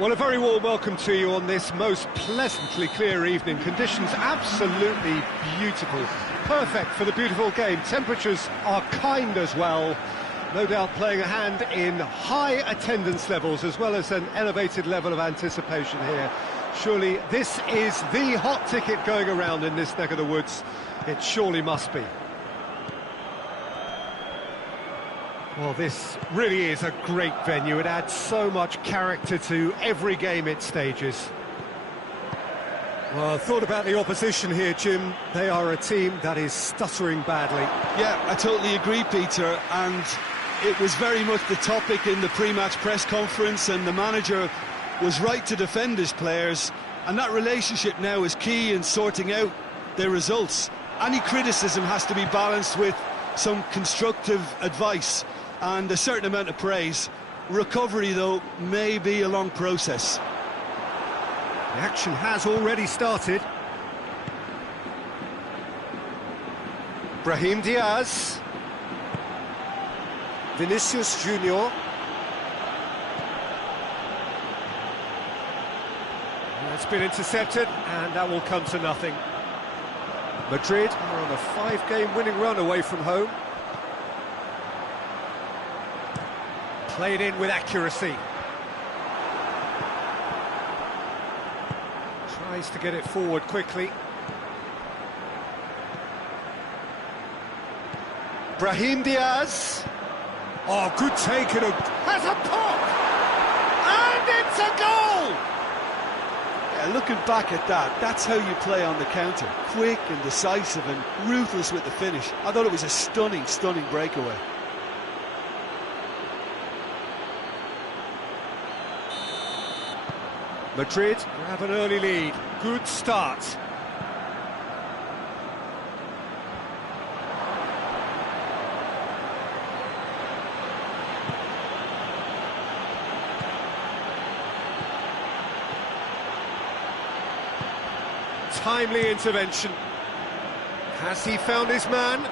Well, a very warm welcome to you on this most pleasantly clear evening. Conditions absolutely beautiful. Perfect for the beautiful game. Temperatures are kind as well. No doubt playing a hand in high attendance levels as well as an elevated level of anticipation here. Surely this is the hot ticket going around in this neck of the woods. It surely must be. Well, this really is a great venue. It adds so much character to every game it stages. Well, thought about the opposition here, Jim. They are a team that is stuttering badly. Yeah, I totally agree, Peter, and it was very much the topic in the pre-match press conference, and the manager was right to defend his players, and that relationship now is key in sorting out their results. Any criticism has to be balanced with some constructive advice and a certain amount of praise. Recovery, though, may be a long process. The action has already started. Brahim Diaz. Vinicius Junior. It's been intercepted, and that will come to nothing. Madrid are on a 5-game winning run away from home. Played in with accuracy. Tries to get it forward quickly. Brahim Diaz. Oh, good take and has a pop! And it's a goal! Yeah, looking back at that, that's how you play on the counter. Quick and decisive and ruthless with the finish. I thought it was a stunning, stunning breakaway. Madrid grab an early lead. Good start. Timely intervention. Has he found his man?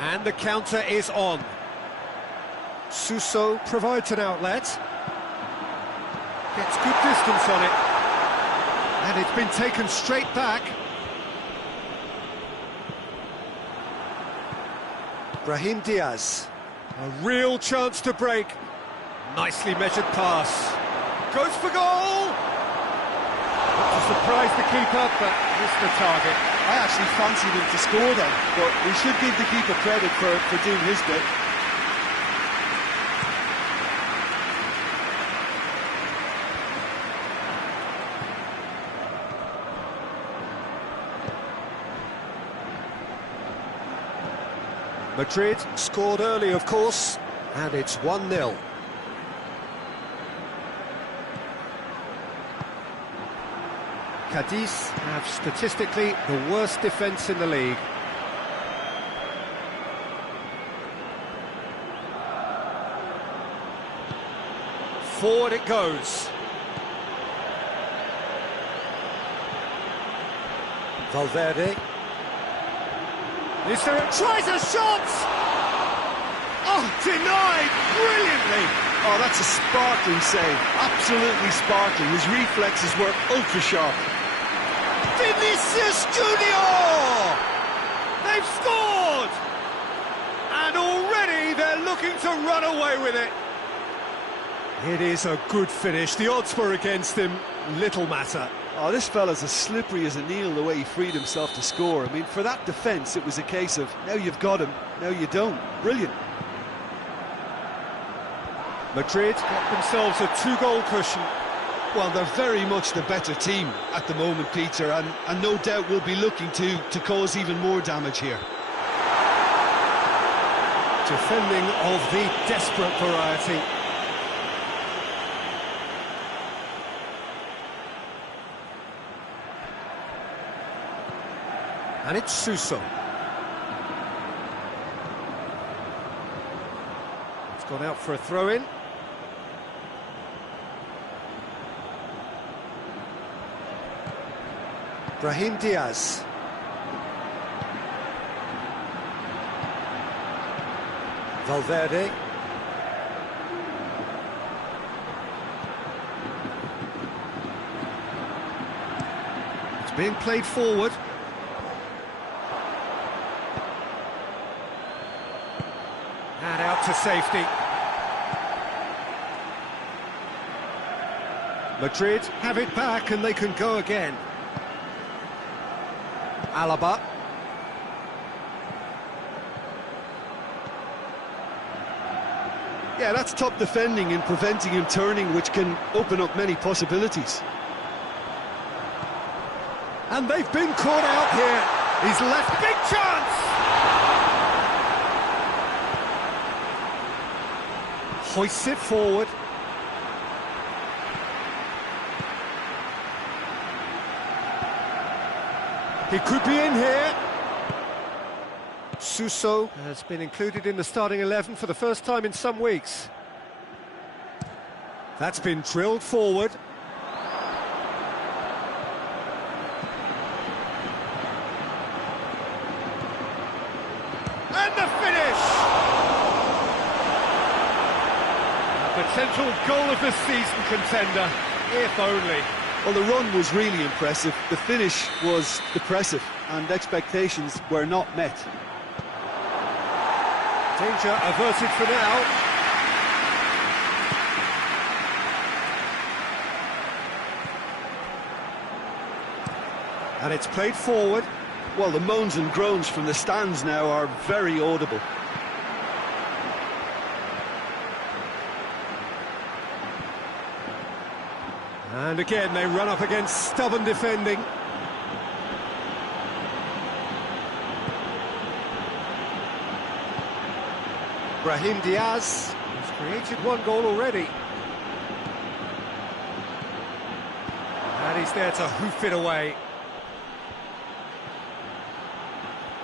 And the counter is on. Suso provides an outlet. Gets good distance on it. And it's been taken straight back. Brahim Diaz. A real chance to break. Nicely measured pass. Goes for goal! To surprise the keeper, but missed the target. I actually fancied him to score then, but we should give the keeper credit for doing his bit. Madrid scored early, of course, and it's 1-0. Cadiz have statistically the worst defence in the league. Forward it goes. Valverde. Is there a... tries a shot! Oh, denied brilliantly! Oh, that's a sparkling save. Absolutely sparkling. His reflexes were ultra-sharp. Vinicius Junior! They've scored! And already they're looking to run away with it. It is a good finish. The odds were against him. Little matter. Oh, this fella's as slippery as a needle the way he freed himself to score. I mean, for that defence, it was a case of, now you've got him, now you don't. Brilliant. Madrid get themselves a 2-goal cushion. Well, they're very much the better team at the moment, Peter, and no doubt will be looking to cause even more damage here. Defending of the desperate variety. And it's Suso. It's gone out for a throw-in. Brahim Diaz. Valverde. being played forward. And out to safety. Madrid have it back and they can go again. Alaba. Yeah, that's top defending and preventing him turning, which can open up many possibilities. And they've been caught out here. He's left, big chance! Hoists it forward. He could be in here. Suso has been included in the starting 11 for the first time in some weeks. That's been drilled forward. And the finish! A potential goal of the season contender, if only. Well, the run was really impressive, the finish was depressive, and expectations were not met. Danger averted for now. And it's played forward. Well, the moans and groans from the stands now are very audible. And again, they run up against stubborn defending. Brahim Diaz has created one goal already. And he's there to hoof it away.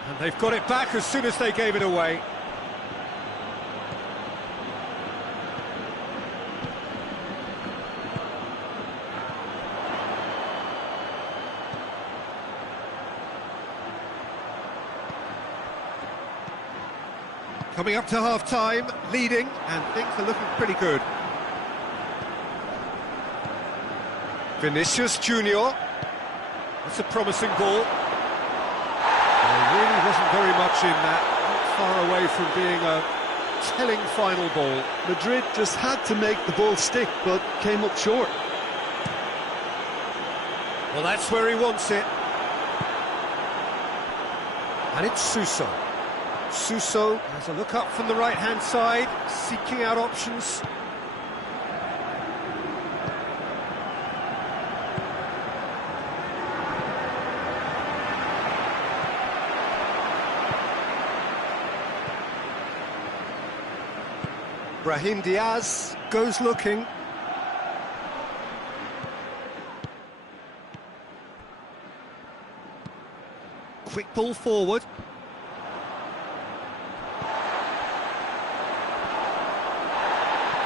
And they've got it back as soon as they gave it away. Coming up to half-time, leading, and things are looking pretty good. Vinicius Junior. That's a promising ball. There really wasn't very much in that. Not far away from being a telling final ball. Madrid just had to make the ball stick, but came up short. Well, that's where he wants it. And it's Suso. Suso has a look up from the right-hand side, seeking out options. Brahim Diaz goes looking. Quick ball forward.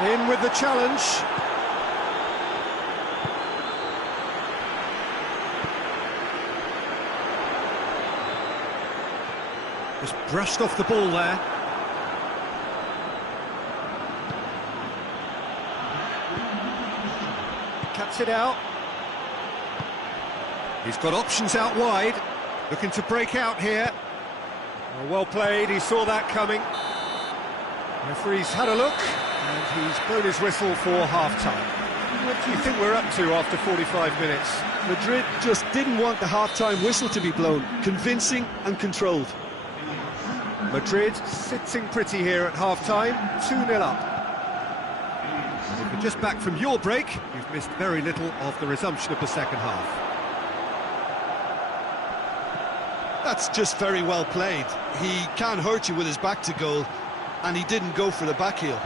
In with the challenge. Just brushed off the ball there. Cuts it out. He's got options out wide. Looking to break out here. Well played, he saw that coming. Referee's had a look. And he's blown his whistle for half-time. What do you think we're up to after 45 minutes? Madrid just didn't want the half-time whistle to be blown. Convincing and controlled. Madrid sitting pretty here at half-time, 2-0 up. If you're just back from your break, you've missed very little of the resumption of the second half. That's just very well played. He can't hurt you with his back to goal, and he didn't go for the back heel.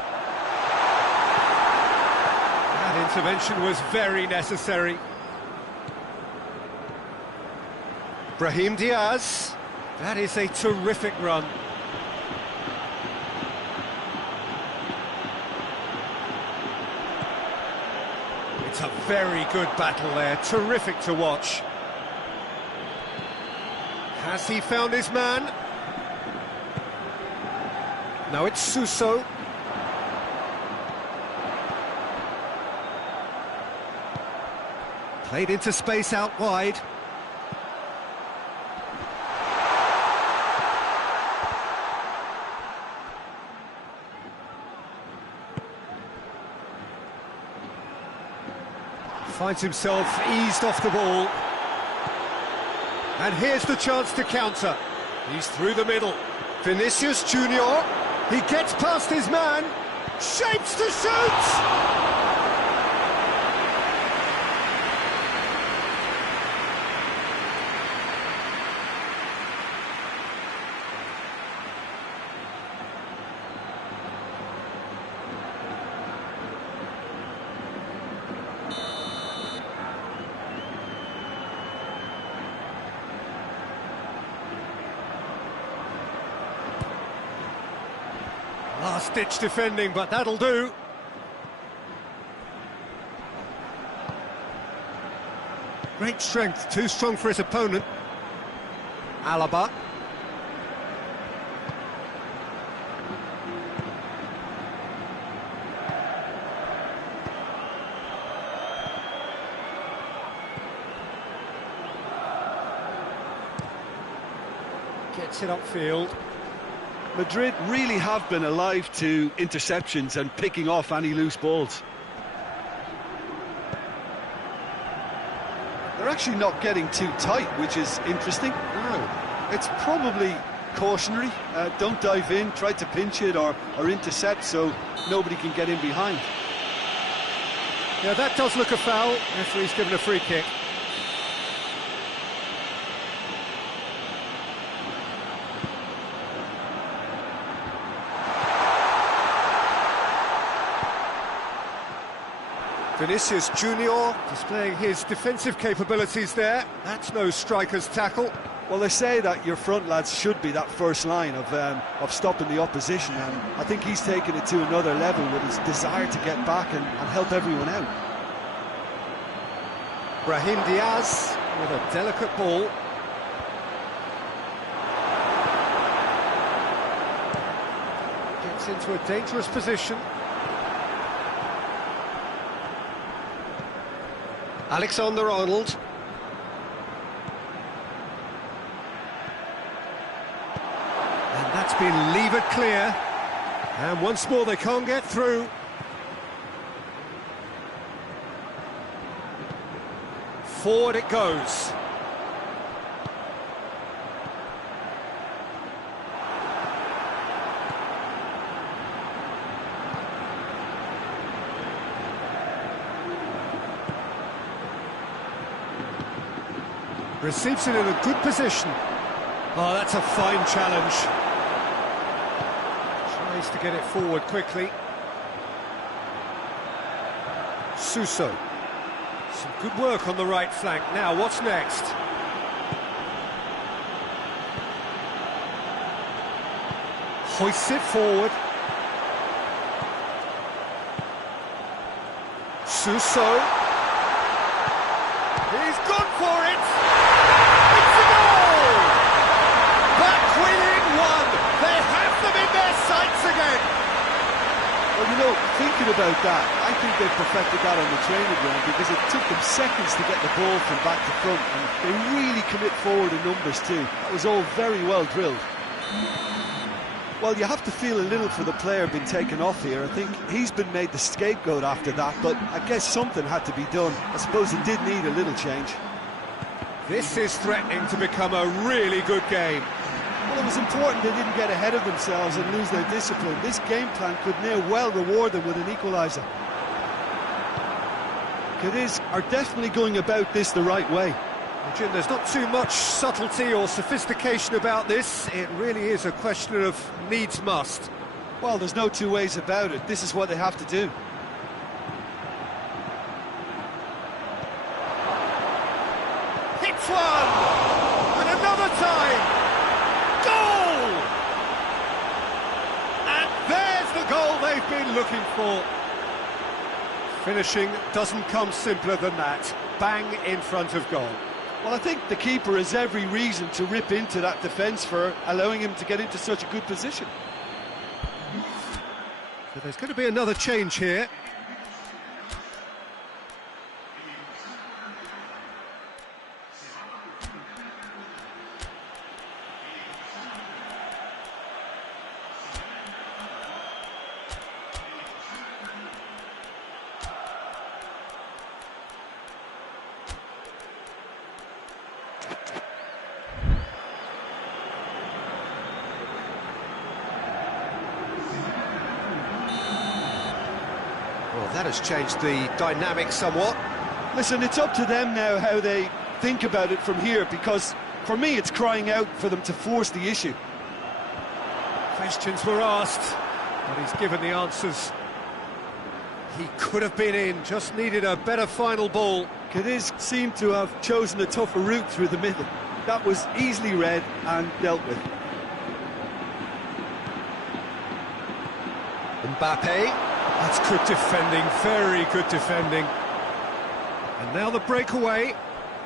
Intervention was very necessary. Brahim Diaz, that is a terrific run. It's a very good battle there, terrific to watch. Has he found his man? Now it's Suso. Played into space out wide. Finds himself eased off the ball. And here's the chance to counter. He's through the middle. Vinicius Junior. He gets past his man. Shapes to shoot! Last-ditch defending, but that'll do. Great strength, too strong for his opponent. Alaba. Gets it upfield. Madrid really have been alive to interceptions and picking off any loose balls. They're actually not getting too tight, which is interesting. No. It's probably cautionary. Don't dive in, try to pinch it or intercept so nobody can get in behind. Yeah, that does look a foul. Referee's given a free kick. Vinicius Junior displaying his defensive capabilities there. That's no striker's tackle. Well, they say that your front lads should be that first line of stopping the opposition, and I think he's taken it to another level with his desire to get back and help everyone out. Brahim Diaz with a delicate ball. Gets into a dangerous position. Alexander-Arnold. And that's been levered clear. And once more they can't get through. Forward it goes. Receives it in a good position. Oh, that's a fine challenge. Tries to get it forward quickly. Suso. Some good work on the right flank. Now, what's next? Hoists it forward. Suso. He's gone for it! It's a goal! Back within one! They have them in their sights again! Well, you know, thinking about that, I think they've perfected that on the training ground because it took them seconds to get the ball from back to front, and they really commit forward in numbers too. That was all very well drilled. Well, you have to feel a little for the player being taken off here. I think he's been made the scapegoat after that, but I guess something had to be done. I suppose it did need a little change. This is threatening to become a really good game. Well, it was important they didn't get ahead of themselves and lose their discipline. This game plan could near well reward them with an equaliser. Cadiz are definitely going about this the right way. Jim, there's not too much subtlety or sophistication about this. It really is a question of needs must. Well, there's no two ways about it. This is what they have to do. Hits one! And another time! Goal! And there's the goal they've been looking for. Finishing doesn't come simpler than that. Bang in front of goal. Well, I think the keeper has every reason to rip into that defence for allowing him to get into such a good position. So there's going to be another change here. Well, that has changed the dynamic somewhat. Listen, it's up to them now how they think about it from here, because for me it's crying out for them to force the issue. Questions were asked, but he's given the answers. He could have been in, just needed a better final ball. Cadiz seemed to have chosen a tougher route through the middle. That was easily read and dealt with. Mbappe, that's good defending, very good defending. And now the breakaway,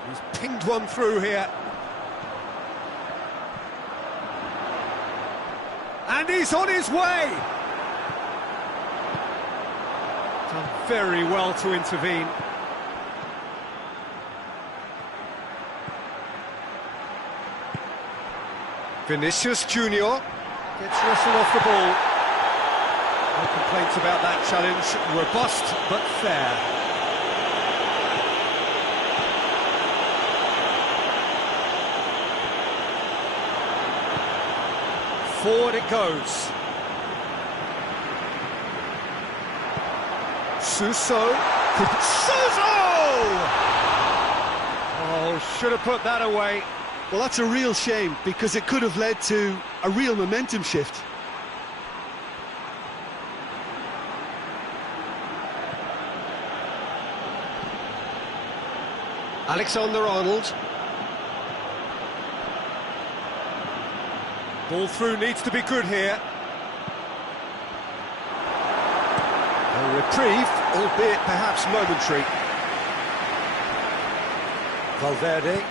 he's pinged one through here. And he's on his way! Done very well to intervene. Vinicius Junior gets wrestled off the ball. No complaints about that challenge. Robust but fair. Forward it goes. Suso. Oh, should have put that away. Well, that's a real shame, because it could have led to a real momentum shift. Alexander-Arnold. Ball through needs to be good here. A reprieve, albeit perhaps momentary. Valverde.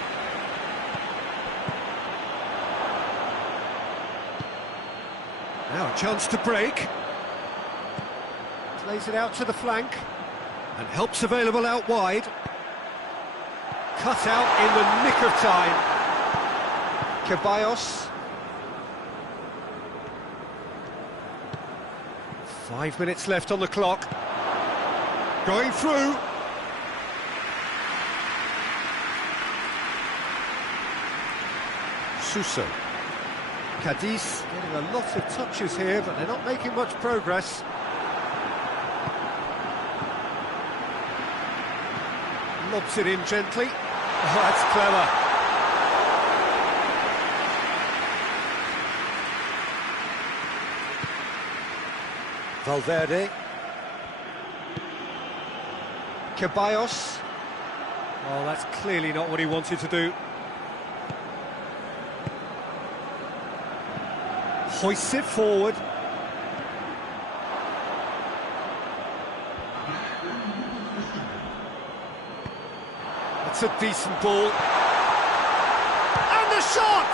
Now a chance to break. Plays it out to the flank. And help's available out wide. Cut out in the nick of time. Ceballos. 5 minutes left on the clock. Going through. Suso. Cadiz getting a lot of touches here, but they're not making much progress. Lobs it in gently. Oh, that's clever. Valverde. Ceballos. Oh, that's clearly not what he wanted to do. Hoists it forward. That's a decent ball. And the shot!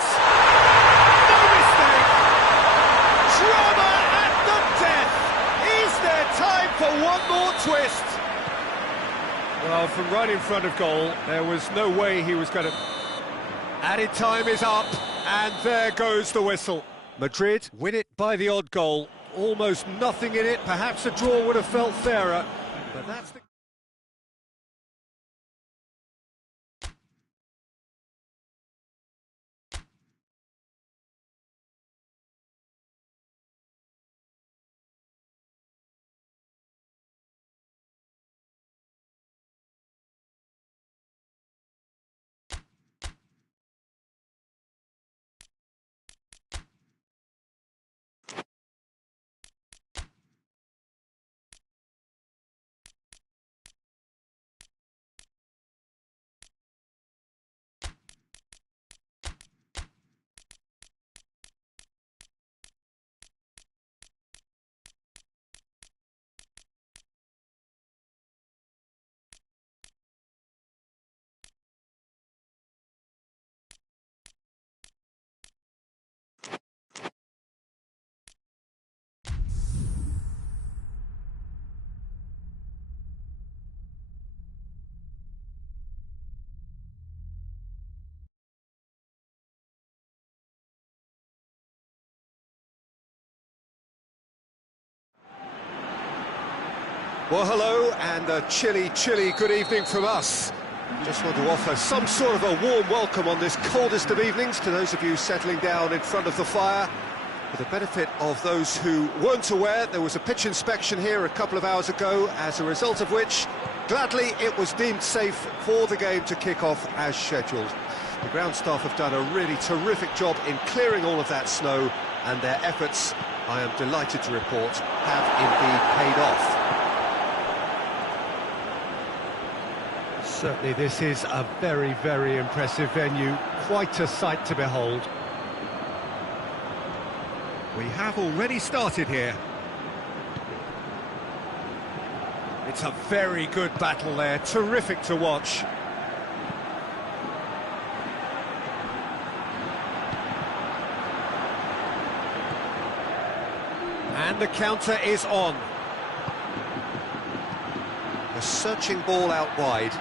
No mistake! Drama at the death! Is there time for one more twist? Well, from right in front of goal, there was no way he was going to... Added time is up, and there goes the whistle. Madrid win it by the odd goal. Almost nothing in it. Perhaps a draw would have felt fairer, but that's the... Well, hello, and a chilly good evening from us. Just want to offer some sort of a warm welcome on this coldest of evenings to those of you settling down in front of the fire. For the benefit of those who weren't aware, there was a pitch inspection here a couple of hours ago, as a result of which, gladly, it was deemed safe for the game to kick off as scheduled. The ground staff have done a really terrific job in clearing all of that snow, and their efforts, I am delighted to report, have indeed paid off. Certainly this is a very, very impressive venue, quite a sight to behold. We have already started here. It's a very good battle there, terrific to watch. And the counter is on. A searching ball out wide.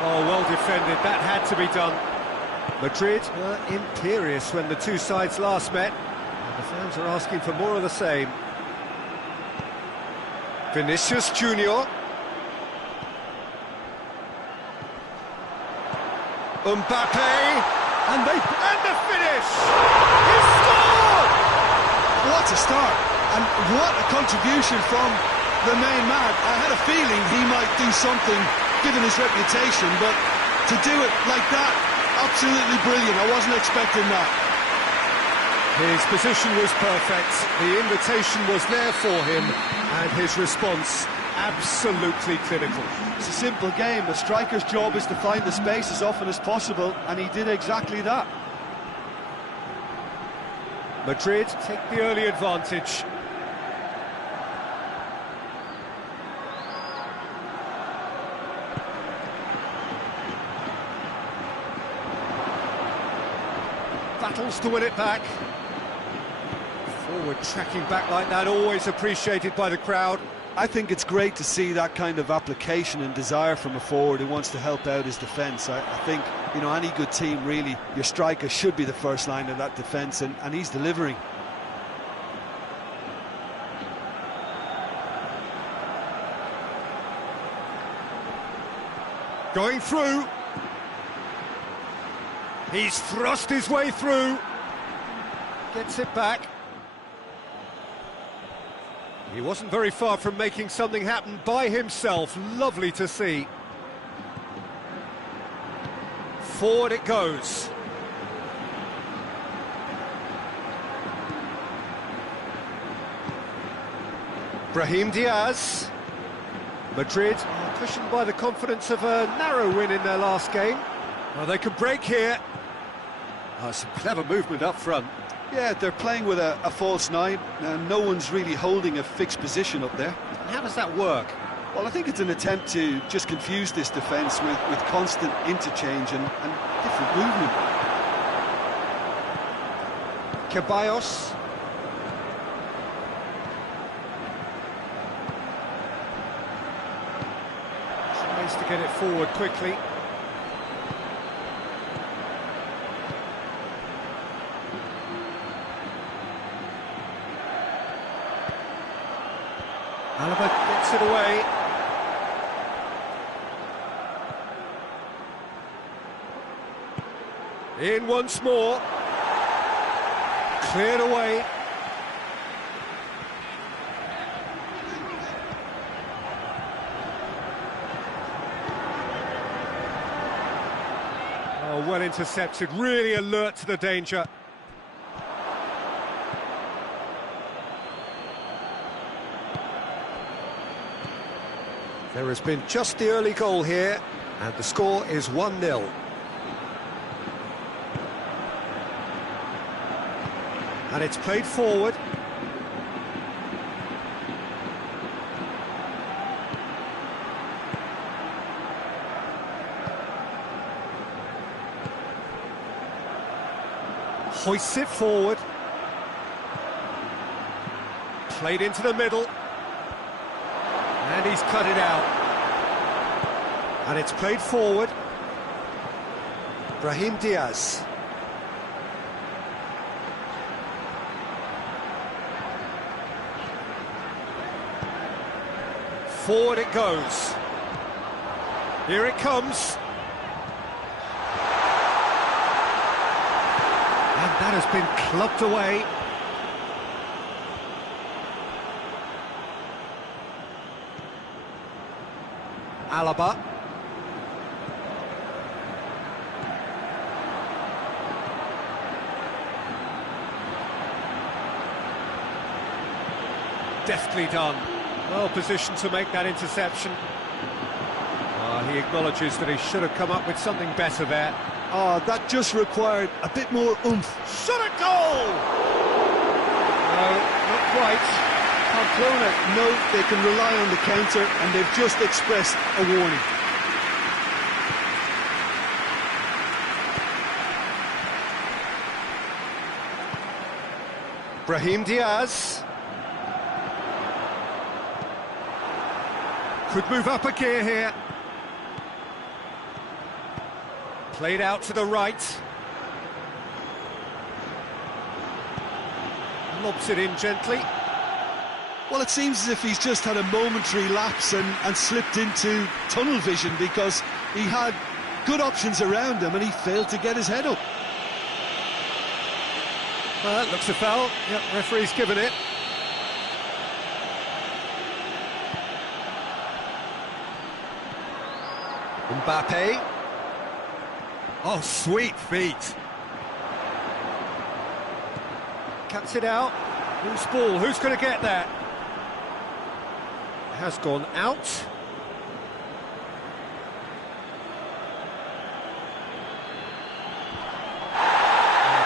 Oh, well defended, that had to be done. Madrid were imperious when the two sides last met. And the fans are asking for more of the same. Vinicius Junior. Mbappe, and the finish! He scored! What a start, and what a contribution from the main man. I had a feeling he might do something, given his reputation, but to do it like that, absolutely brilliant. I wasn't expecting that. His position was perfect, the invitation was there for him, and his response absolutely clinical. It's a simple game. The striker's job is to find the space as often as possible, and he did exactly that. Madrid take the early advantage. Battles to win it back. Forward tracking back like that, always appreciated by the crowd. I think it's great to see that kind of application and desire from a forward who wants to help out his defence. I think, you know, any good team, really, your striker should be the first line of that defence, and he's delivering. Going through. He's thrust his way through. Gets it back. He wasn't very far from making something happen by himself. Lovely to see. Forward it goes. Brahim Diaz. Madrid are cushioned by the confidence of a narrow win in their last game. Well, they could break here. Oh, some clever movement up front. Yeah, they're playing with a false nine, and no one's really holding a fixed position up there. How does that work? Well, I think it's an attempt to just confuse this defence with constant interchange and different movement. Ceballos. Tries to get it forward quickly. Alaba gets it away. In once more. Cleared away. Oh, well intercepted, really alert to the danger. There has been just the early goal here, and the score is 1-0. And it's played forward. Hoists it forward. Played into the middle. And he's cut it out. And it's played forward. Brahim Diaz. Forward it goes. Here it comes. And that has been clubbed away. Alaba. Deftly done. Well positioned to make that interception. He acknowledges that he should have come up with something better there. Oh, that just required a bit more oomph. Shot a goal! No, not quite. Pamplona know they can rely on the counter, and they've just expressed a warning. Brahim Diaz. Could move up a gear here. Played out to the right. Lobs it in gently. Well, it seems as if he's just had a momentary lapse and slipped into tunnel vision, because he had good options around him and he failed to get his head up. Well, that looks a foul. Yep, referee's given it. Mbappe. Oh, sweet feet. Cuts it out. Who's ball? Who's going to get that? Has gone out.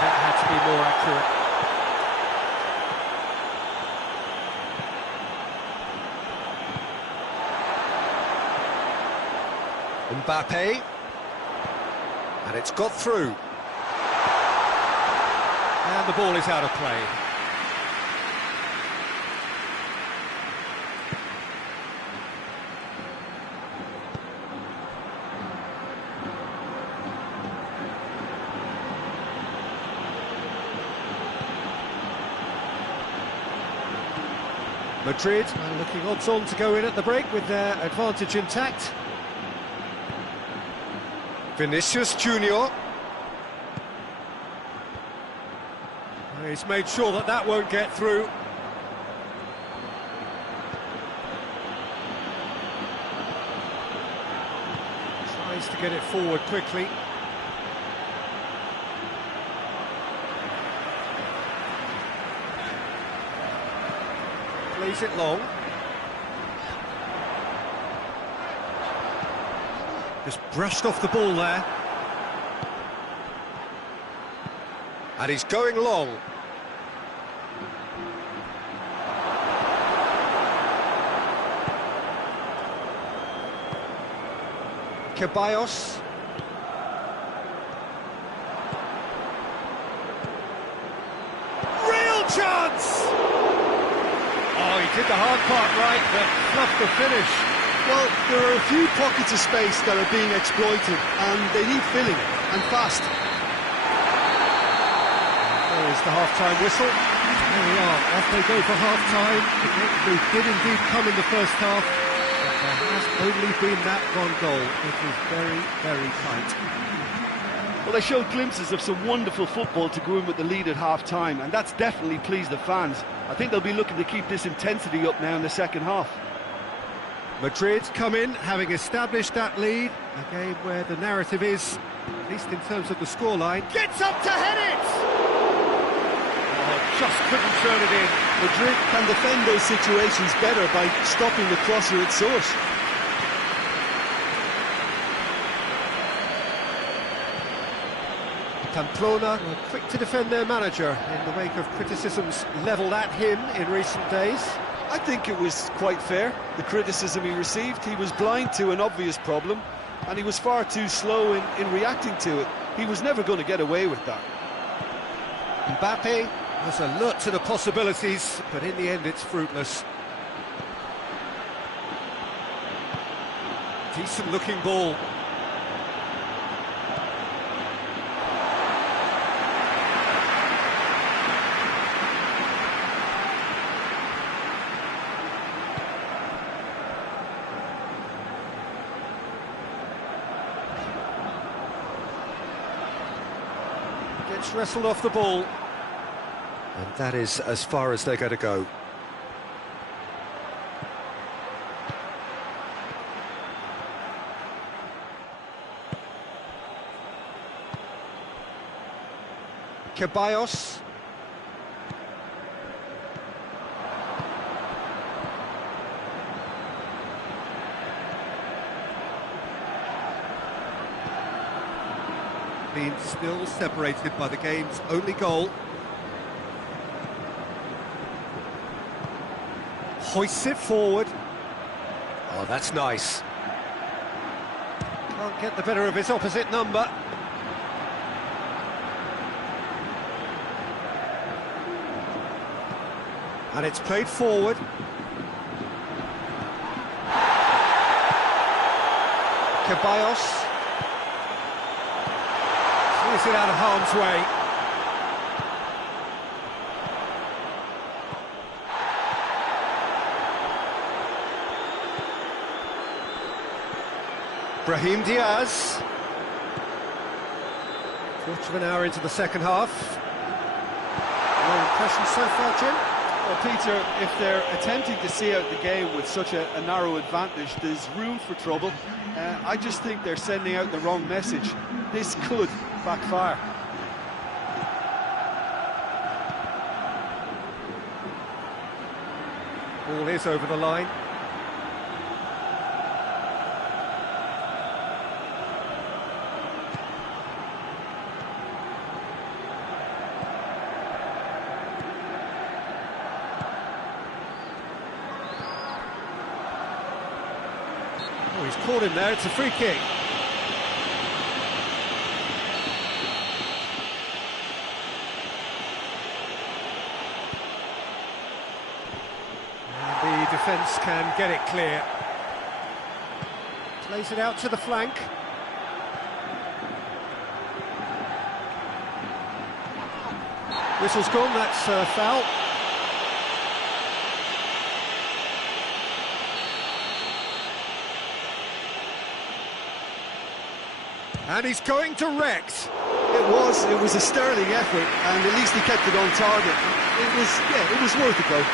That had to be more accurate. Mbappe, and it's got through, and the ball is out of play. Madrid are looking odds on to go in at the break with their advantage intact. Vinicius Junior. He's made sure that that won't get through. Tries to get it forward quickly. Plays it long. Just brushed off the ball there. And he's going long. Ceballos. Real chance! Oh, he did the hard part right, but fluffed the finish. Well, there are a few pockets of space that are being exploited, and they need filling, and fast. There is the half-time whistle. There we are, off they go for half-time. They did indeed come in the first half, but there has only been that one goal. It was very, very tight. Well, they showed glimpses of some wonderful football to go in with the lead at half-time, and that's definitely pleased the fans. I think they'll be looking to keep this intensity up now in the second half. Madrid come in, having established that lead, a game where the narrative is, at least in terms of the scoreline, gets up to head it! Oh, just couldn't turn it in. Madrid can defend those situations better by stopping the crosser at source. Pamplona were quick to defend their manager in the wake of criticisms levelled at him in recent days. I think it was quite fair, the criticism he received. He was blind to an obvious problem, and he was far too slow in reacting to it. He was never going to get away with that. Mbappe was alert to the possibilities, but in the end it's fruitless. Decent looking ball. Gets wrestled off the ball, and that is as far as they're going to go. Ceballos. Being still separated by the game's only goal. Hoists it forward. Oh, that's nice. Can't get the better of his opposite number. And it's played forward. Ceballos. Clears it out of harm's way. Brahim Diaz. Quarter of an hour into the second half. Your impressions so far, Jim? Well, Peter, if they're attempting to see out the game with such a narrow advantage, there's room for trouble. I just think they're sending out the wrong message. This could backfire. Ball is over the line. Oh, he's caught him there, it's a free kick. And the defence can get it clear. Plays it out to the flank. Whistle's gone, that's a foul. And he's going direct. It was a sterling effort, and at least he kept it on target. It was worth a go.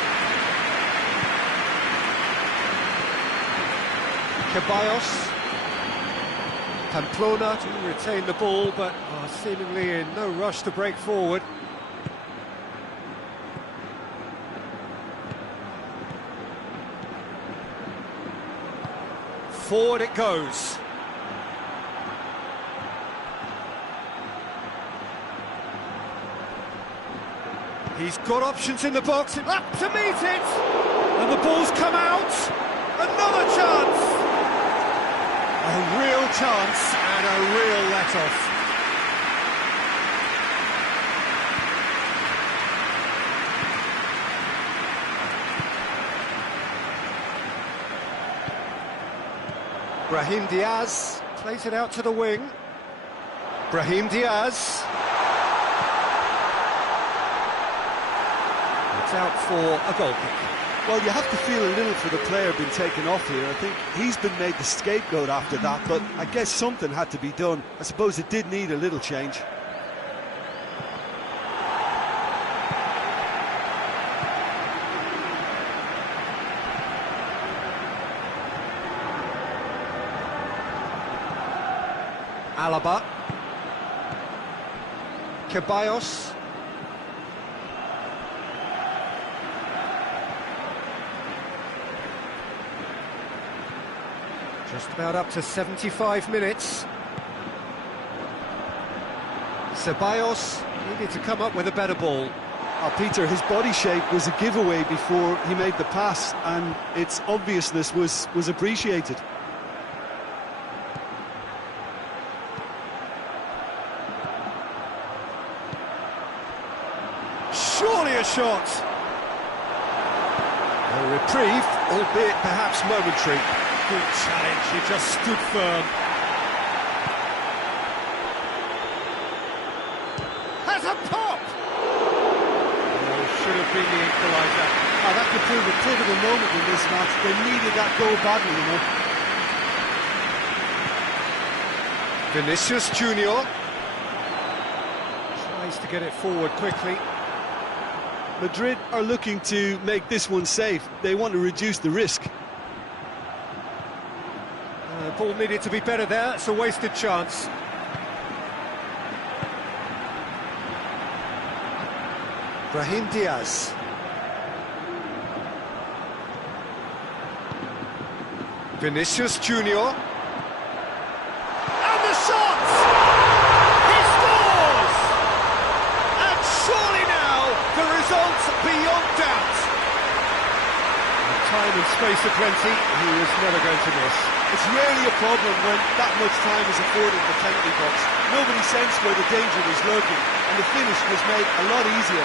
Ceballos. Pamplona to retain the ball, but seemingly in no rush to break forward. Forward it goes. He's got options in the box, up to meet it! And the ball's come out! Another chance! A real chance and a real let-off. Brahim Diaz plays it out to the wing. Brahim Diaz. It's out for a goal kick. Well, you have to feel a little for the player being taken off here. I think he's been made the scapegoat after that, but I guess something had to be done. I suppose it did need a little change. Alaba. Ceballos. Just about up to 75 minutes. Ceballos needed to come up with a better ball. Peter, his body shape was a giveaway before he made the pass, and its obviousness was appreciated. Surely a shot. A reprieve, albeit perhaps momentary. Good challenge, he just stood firm. Has a pop! Oh, should have been the equaliser. That could prove a pivotal moment in this match. They needed that goal badly, you know. Vinicius Junior tries to get it forward quickly. Madrid are looking to make this one safe. They want to reduce the risk. Ball needed to be better there, it's a wasted chance. Brahim Diaz. Vinicius Junior. And the shot! He scores! And surely now, the result's beyond doubt. With time and space aplenty, he was never going to miss. It's rarely a problem when that much time is afforded in the penalty box. Nobody sensed where the danger was lurking, and the finish was made a lot easier.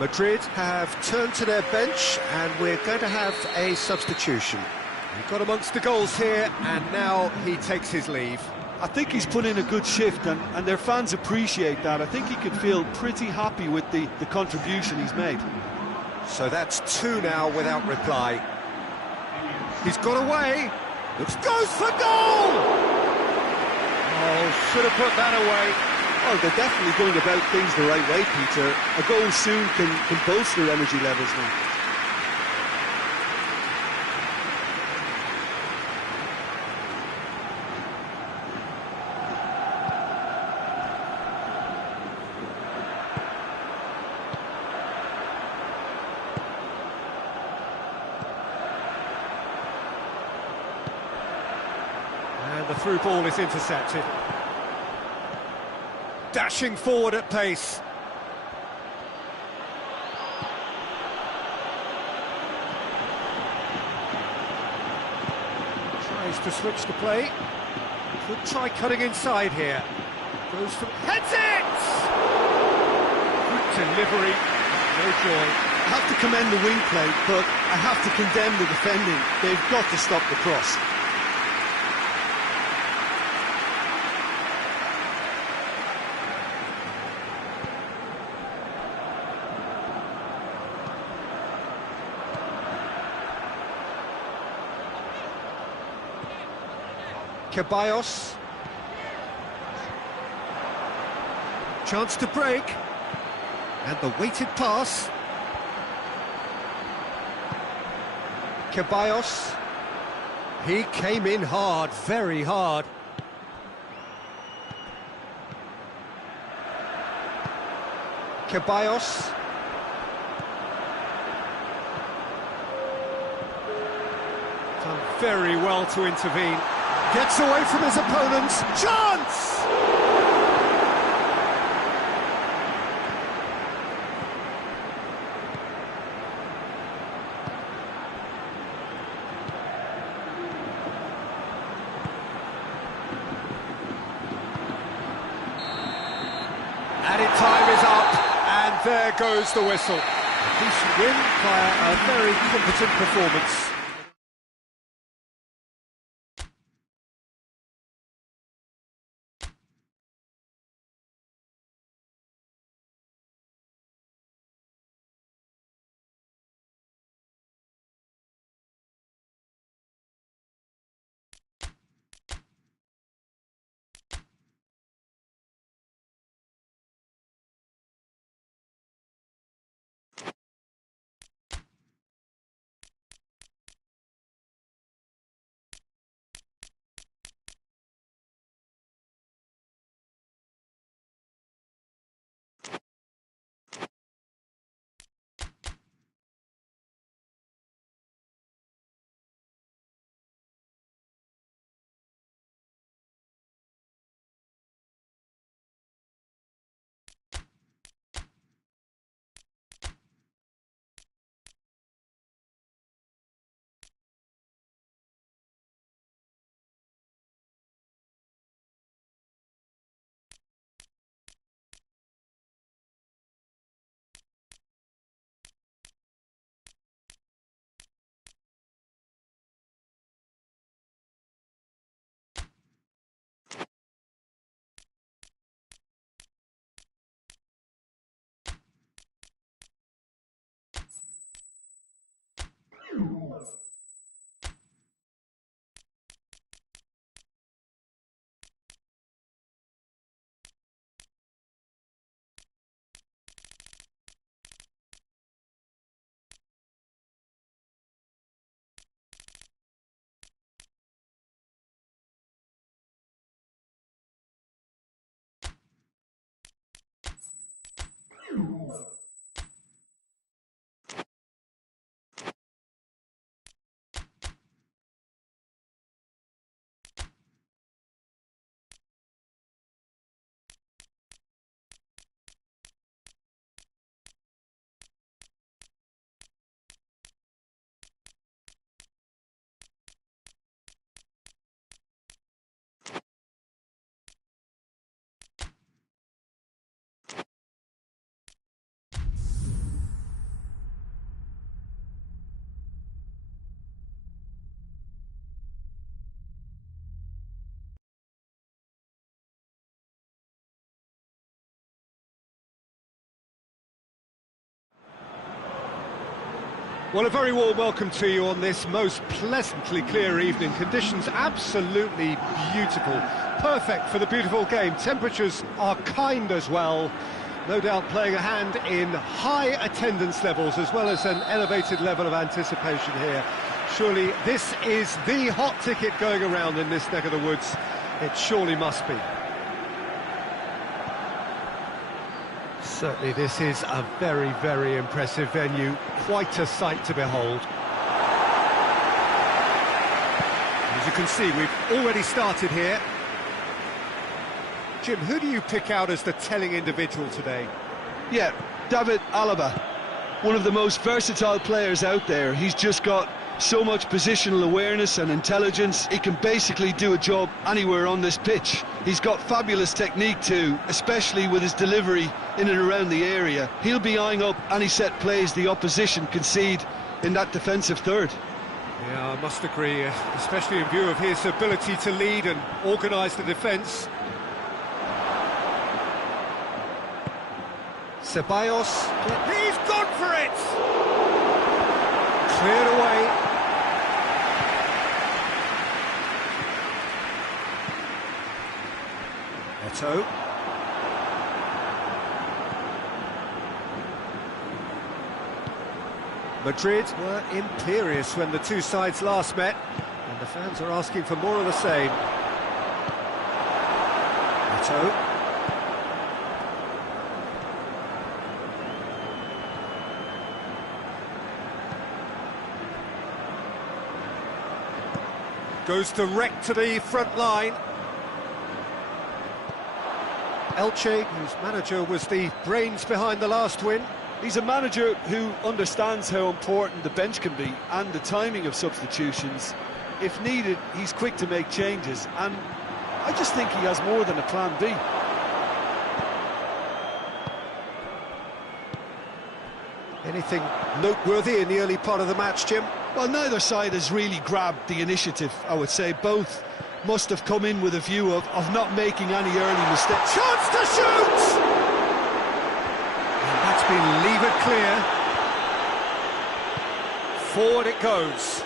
Madrid have turned to their bench, and we're going to have a substitution. He got amongst the goals here, and now he takes his leave. I think he's put in a good shift, and their fans appreciate that. I think he could feel pretty happy with the contribution he's made. So that's two now without reply. He's got away. Goes for goal! Oh, should have put that away. Oh, they're definitely going about things the right way, Peter. A goal soon can bolster energy levels now. And the through ball is intercepted. Dashing forward at pace. Tries to switch the play. Could try cutting inside here. Goes for... Heads it! Good delivery. No joy. I have to commend the wing play, but I have to condemn the defending. They've got to stop the cross. Ceballos. Chance to break. And the weighted pass. Ceballos. He came in hard, very hard. Ceballos. Done very well to intervene. Gets away from his opponents. Chance! Added time is up, and there goes the whistle. A decent win via a very competent performance. Well, a very warm welcome to you on this most pleasantly clear evening. Conditions absolutely beautiful. Perfect for the beautiful game. Temperatures are kind as well. No doubt playing a hand in high attendance levels as well as an elevated level of anticipation here. Surely this is the hot ticket going around in this neck of the woods. It surely must be. Certainly this is a very, very impressive venue. Quite a sight to behold. As you can see, we've already started here. Jim, who do you pick out as the telling individual today? Yeah, David Alaba, one of the most versatile players out there. He's just got so much positional awareness and intelligence. He can basically do a job anywhere on this pitch. He's got fabulous technique too, especially with his delivery in and around the area. He'll be eyeing up any set plays the opposition concede in that defensive third. Yeah, I must agree, especially in view of his ability to lead and organise the defence. Ceballos, he's gone for it! Cleared away. Eto. Madrid were imperious when the two sides last met, and the fans are asking for more of the same. Eto. Goes direct to the front line. Elche, whose manager was the brains behind the last win. He's a manager who understands how important the bench can be and the timing of substitutions. If needed, he's quick to make changes, and I just think he has more than a plan B. Anything noteworthy in the early part of the match, Jim? Well, neither side has really grabbed the initiative, I would say. Both must have come in with a view of not making any early mistakes. Chance to shoot! And that's been levered clear. Forward it goes.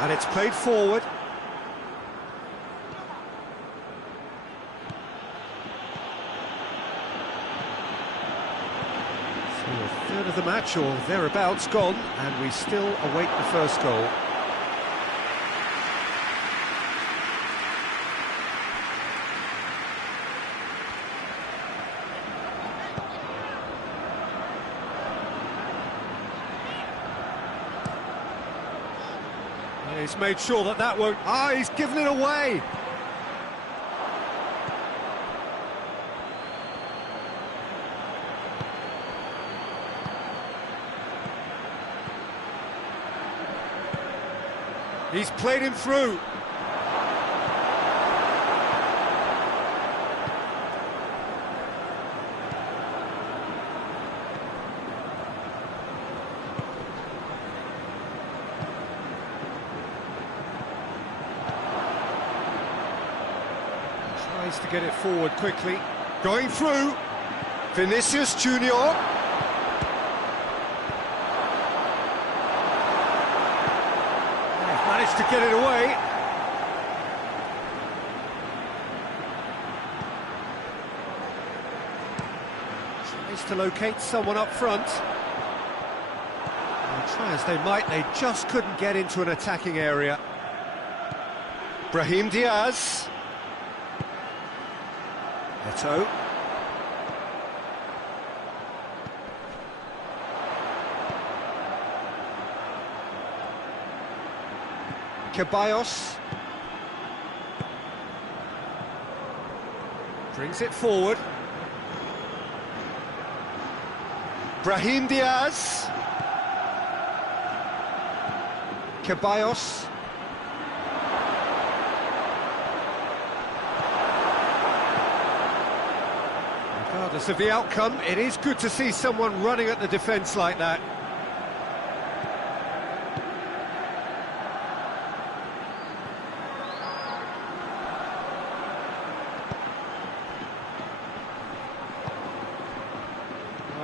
And it's played forward. A third of the match, or thereabouts, gone, and we still await the first goal. And he's made sure that that won't... he's given it away! He's played him through. Tries to get it forward quickly. Going through. Vinicius Junior. Managed to get it away. Tries to locate someone up front. And try as they might, they just couldn't get into an attacking area. Brahim Diaz. Eto. Ceballos brings it forward. Brahim Diaz. Ceballos. Regardless of the outcome, it is good to see someone running at the defence like that.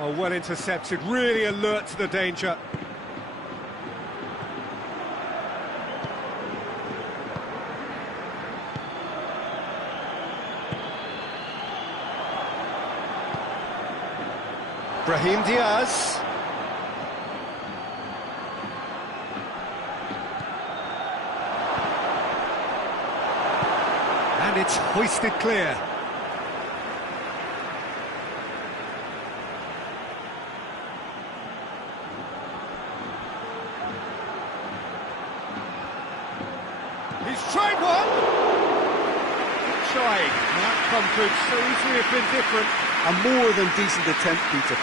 Oh, well intercepted, really alert to the danger. Brahim Diaz. And it's hoisted clear. He's tried one! Trying. That outcome could so easily have been different. A more than decent attempt, Peter.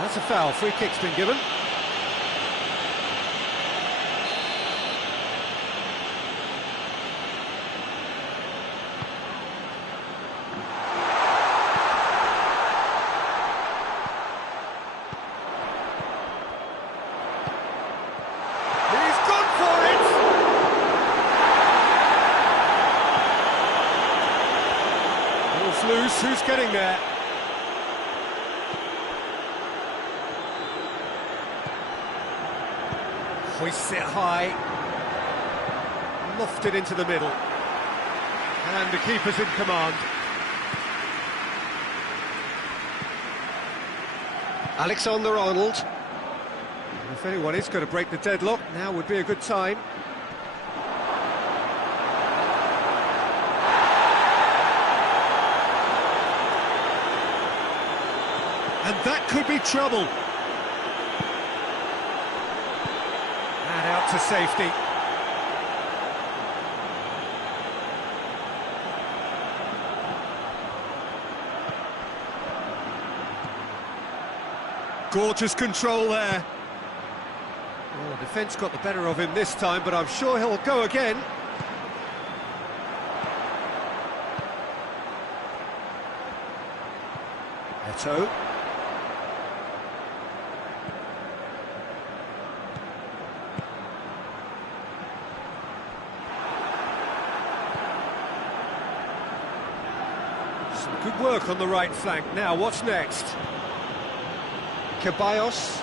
That's a foul. Free kick's been given. He's gone for it! Ball's loose. Who's getting there? Hoists it high, lofted into the middle, and the keeper's in command. Alexander-Arnold. If anyone is going to break the deadlock, now would be a good time. And that could be trouble. Out to safety. Gorgeous control there. Well, the defence got the better of him this time, but I'm sure he'll go again. Eto. Good work on the right flank. Now, what's next? Ceballos.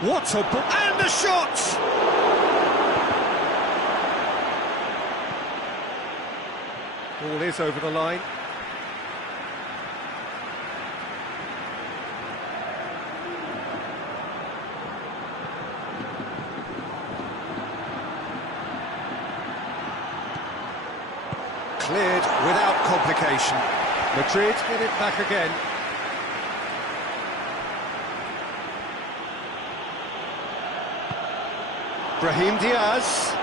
What a ball! And the shot! Ball is over the line. Cleared without complication. Madrid get it back again. Brahim Diaz.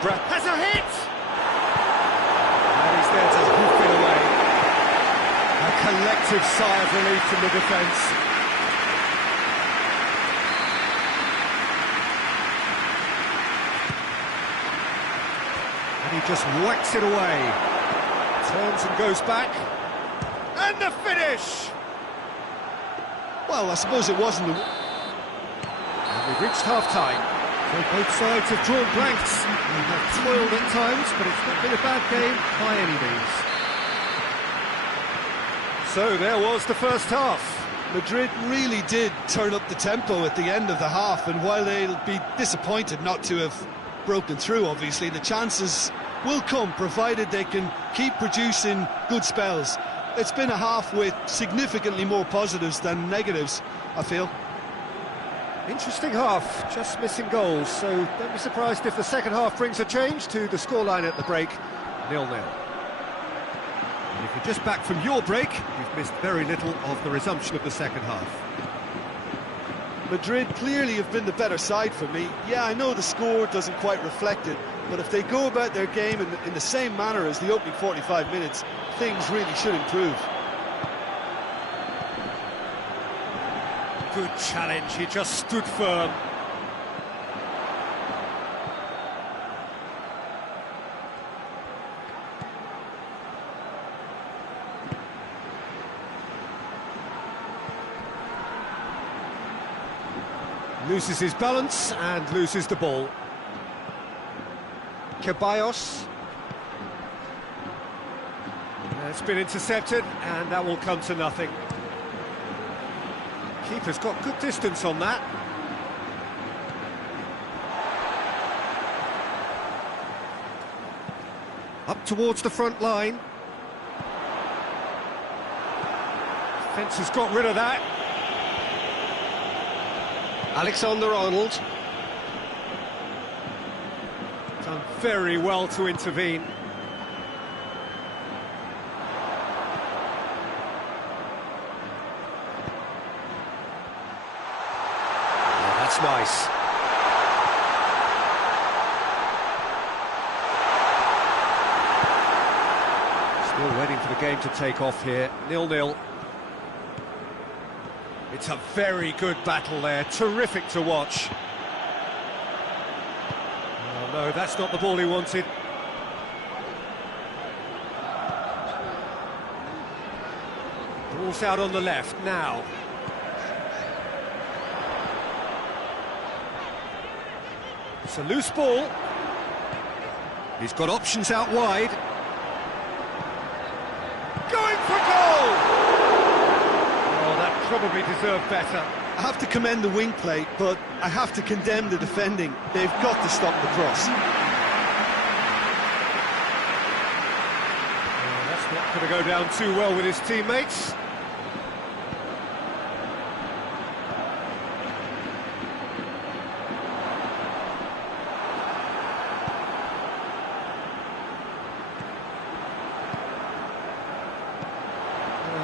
Has a hit! And he's there to hoof it away. A collective sigh of relief from the defence. And he just whacks it away. Turns and goes back. And the finish! Well, I suppose it wasn't the... And we've reached half-time. So both sides have drawn blanks. They have toiled at times, but it's not been a bad game by any means. So there was the first half. Madrid really did turn up the tempo at the end of the half, and while they'll be disappointed not to have broken through, obviously, the chances will come, provided they can keep producing good spells. It's been a half with significantly more positives than negatives, I feel. Interesting half, just missing goals, so don't be surprised if the second half brings a change to the scoreline at the break, 0-0. And if you're just back from your break, you've missed very little of the resumption of the second half. Madrid clearly have been the better side for me. Yeah, I know the score doesn't quite reflect it, but if they go about their game in the same manner as the opening 45 minutes, things really should improve. Good challenge, he just stood firm. Loses his balance and loses the ball. Ceballos. It's been intercepted, and that will come to nothing. Keeper's got good distance on that. Up towards the front line. Defence has got rid of that. Alexander-Arnold. Done very well to intervene. Yeah, that's nice. Still waiting for the game to take off here. 0-0. It's a very good battle there, terrific to watch. Oh no, that's not the ball he wanted. Ball's out on the left now. It's a loose ball. He's got options out wide. Going for goal! Probably deserved better. I have to commend the wing play, but I have to condemn the defending. They've got to stop the cross. Oh, that's not going to go down too well with his teammates.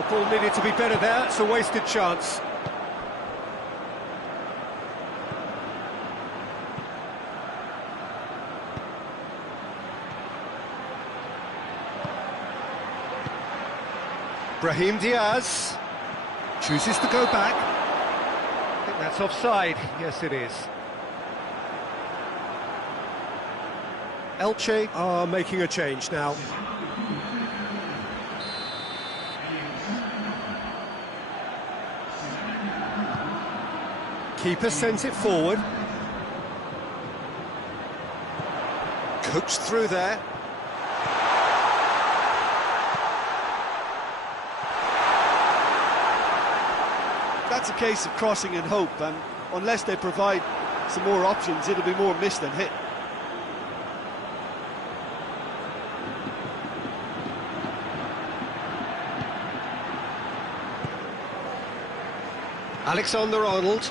Ball needed to be better there, it's a wasted chance. Brahim Diaz chooses to go back. I think that's offside. Yes, it is. Elche are making a change now. Keeper sends it forward. Coaxed through there. That's a case of crossing in hope, and unless they provide some more options, it'll be more miss than hit. Alexander-Arnold.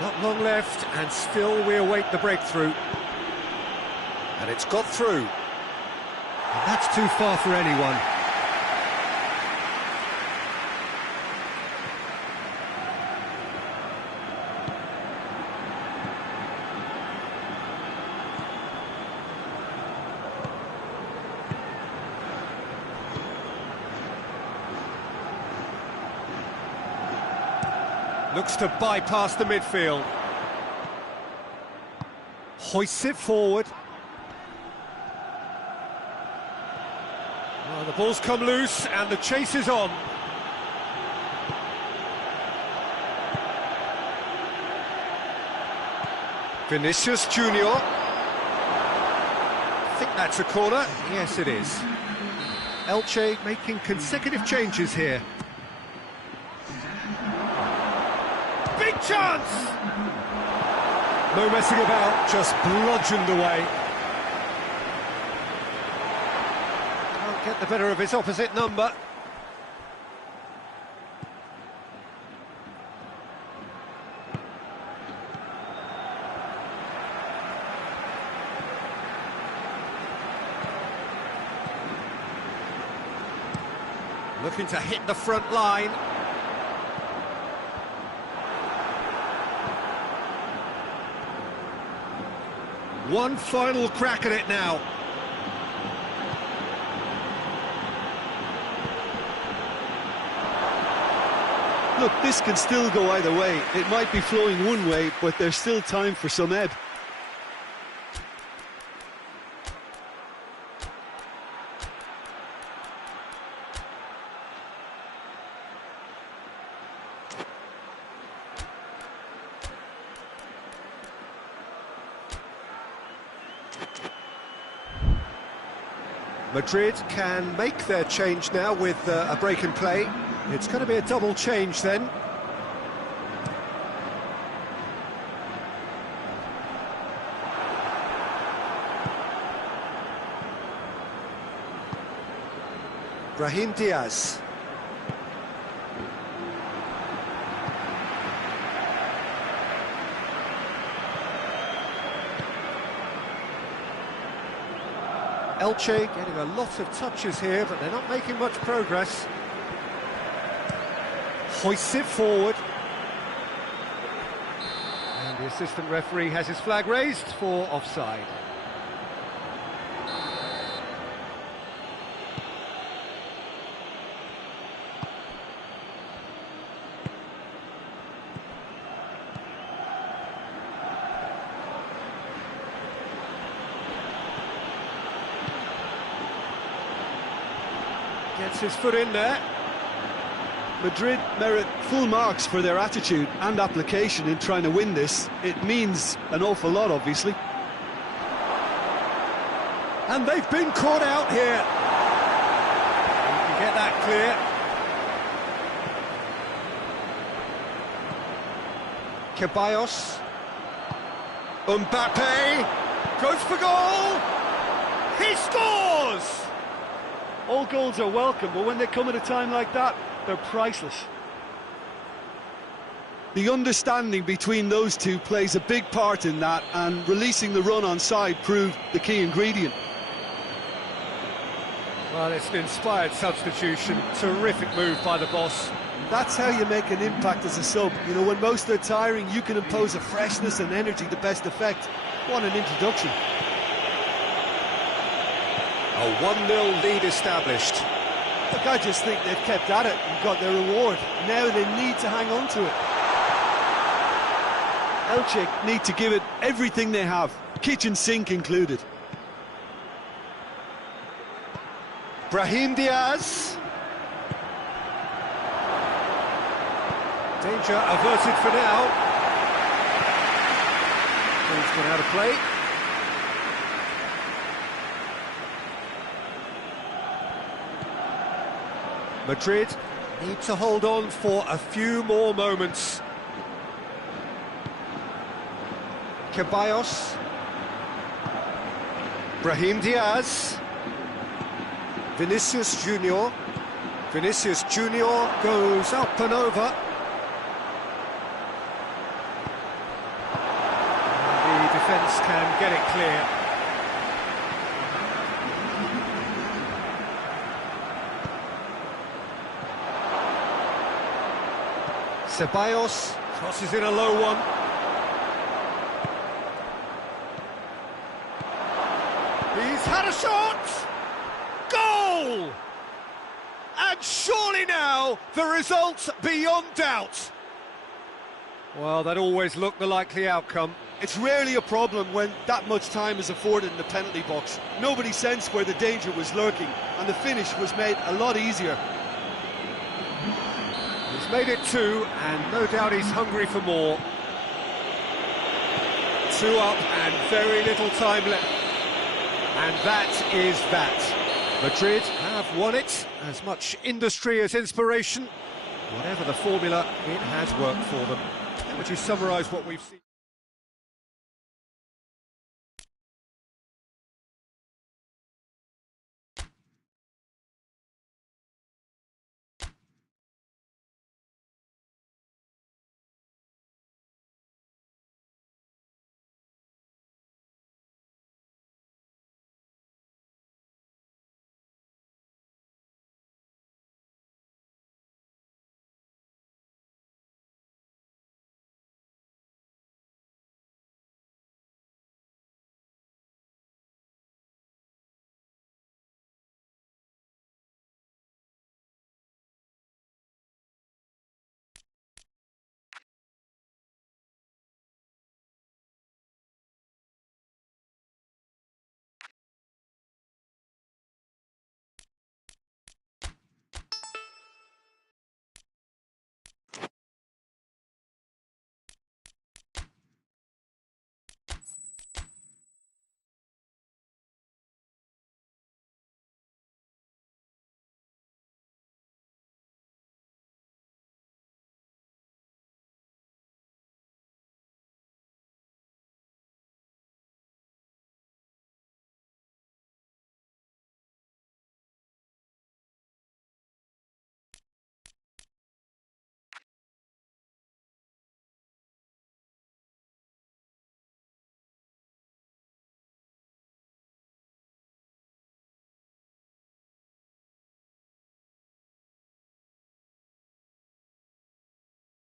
Not long left, and still we await the breakthrough. And it's got through. And that's too far for anyone. Looks to bypass the midfield. Hoists it forward. Well, the ball's come loose and the chase is on. Vinicius Junior. I think that's a corner. Yes, it is. Elche making consecutive changes here. Big chance! No messing about, just bludgeoned away. Can't get the better of his opposite number. Looking to hit the front line. One final crack at it now. Look, this can still go either way. It might be flowing one way, but there's still time for some ebb. Madrid can make their change now with a break in play. It's going to be a double change then. Brahim Diaz. Elche getting a lot of touches here, but they're not making much progress. Hoists it forward. And the assistant referee has his flag raised for offside. Gets his foot in there. Madrid merit full marks for their attitude and application in trying to win this. It means an awful lot, obviously. And they've been caught out here. You can get that clear. Ceballos. Mbappe goes for goal. He scores! All goals are welcome, but when they come at a time like that, they're priceless. The understanding between those two plays a big part in that, and releasing the run on side proved the key ingredient. Well, it's an inspired substitution. Terrific move by the boss. That's how you make an impact as a sub. You know, when most are tiring, you can impose a freshness and energy to best effect. What an introduction. A 1-0 lead established. Look, I just think they've kept at it and got their reward. Now they need to hang on to it. Elche need to give it everything they have, kitchen sink included. Brahim Diaz. Danger averted for now. Ball's gone out of play. Madrid need to hold on for a few more moments. Ceballos. Brahim Diaz. Vinicius Junior. Vinicius Junior goes up and over. And the defence can get it clear. Ceballos crosses in a low one. He's had a shot! Goal! And surely now the result's beyond doubt. Well, that always looked the likely outcome. It's rarely a problem when that much time is afforded in the penalty box. Nobody sensed where the danger was lurking, and the finish was made a lot easier. He's made it 2, and no doubt he's hungry for more. 2 up and very little time left. And that is that. Madrid have won it. As much industry as inspiration. Whatever the formula, it has worked for them. How would you summarise what we've seen?